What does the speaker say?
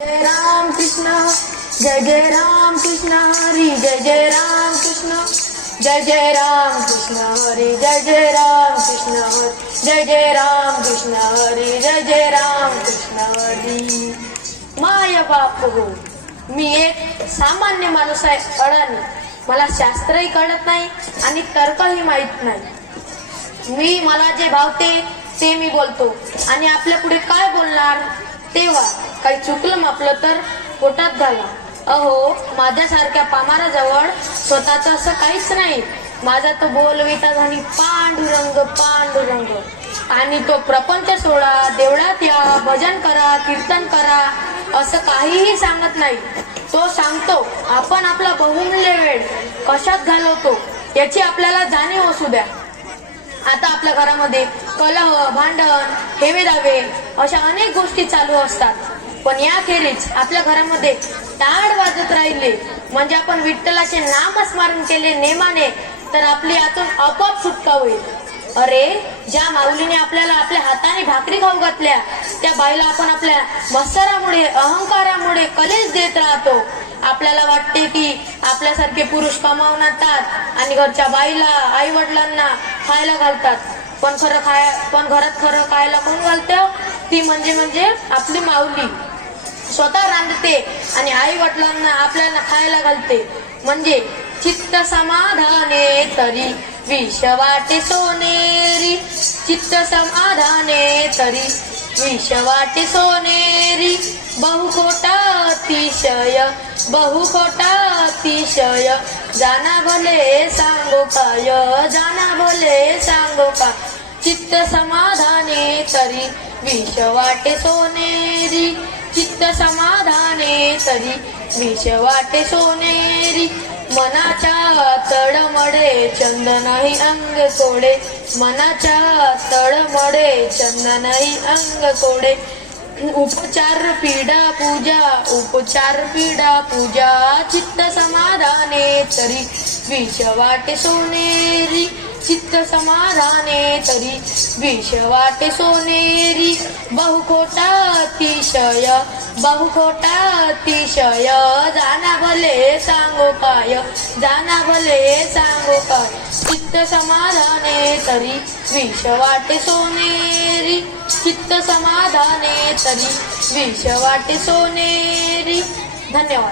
जय राम कृष्ण जय राम कृष्ण हरी जय राम कृष्ण जय राम कृष्ण हरी जय राम कृष्ण हरी जय राम कृष्ण हरी जय राम कृष्ण हरी। माय बाप हो, मी एक सामान्य माणूस आहे, अडाणी. मला शास्त्रही कळत नाही आणि तर्कही माहित नाही. मला जे भावते ते मी बोलतो आणि आपल्या पुढे काय बोलणार. तेव्हा काही चुकलं मापलं तर पोटात घाला. अहो, माझ्यासारख्या पामाराजवळ स्वतःच असं काहीच नाही. माझा तो बोलविता झाली पांडुरंग पांडुरंग. आणि तो प्रपंच सोडा, देवळात या, भजन करा, कीर्तन करा असं काहीही सांगत नाही. तो सांगतो आपण आपला बहुमूल्य वेळ कशात घालवतो याची आपल्याला जाणीव असू द्या. आता आपल्या घरामध्ये कलह, भांडण, हेवेदावे अशा अनेक गोष्टी चालू असतात. पण याखेरीज आपल्या घरामध्ये टाळ वाजत राहिले म्हणजे आपण विठ्ठलाचे नामस्मरण केले नेमाने तर आपली आतून आपोआप सुटका होईल. अरे, ज्या माऊलीने आपल्याला आपल्या हाताने भाकरी खाऊ घातल्या त्या बाईला आपण आपल्या मत्सरामुळे, अहंकारामुळे कलेश देत राहतो. आपल्याला वाटते की आपल्यासारखे पुरुष कमावून आणतात आणि घरच्या बाईला, आई वडिलांना खायला घालतात. पण घरात खरं खायला कोण घालतं? ती म्हणजे आपली माऊली स्वतः रांधते आणि आई वडिलांना आपल्याला खायला घालते. म्हणजे चित्त समाधाने तरी विष वाटे सोनेरी, चित्त समाधाने तरी विष वाटे सोनेरी. बहु खोटा अतिशय, बहु खोटा अतिशय, जाना भले सांगो काय, जाना भले सांगो का. चित्त समाधाने तरी विष वाटे सोनेरी, चित्त समाधाने तरी विष वाटे सोनेरी. मनाच्या तळमडे चंदनही अंग सोडे, मनाच्या तळमडे चंदनही अंग सोडे. उपचार पीडा पूजा, उपचार पीडा पूजा, चित्त समाधाने तरी विष वाटे सोनेरी, चित्त समाधाने तरी विष वाटे सोनेरी. बहु खोटा अतिशय, बहु खोटा अतिशय, जाना भले सांगो काय, जाना भले सांगो काय. चित्त समाधाने तरी विष वाटे सोनेरी, चित्त समाधाने तरी विष वाटे सोनेरी. धन्यवाद.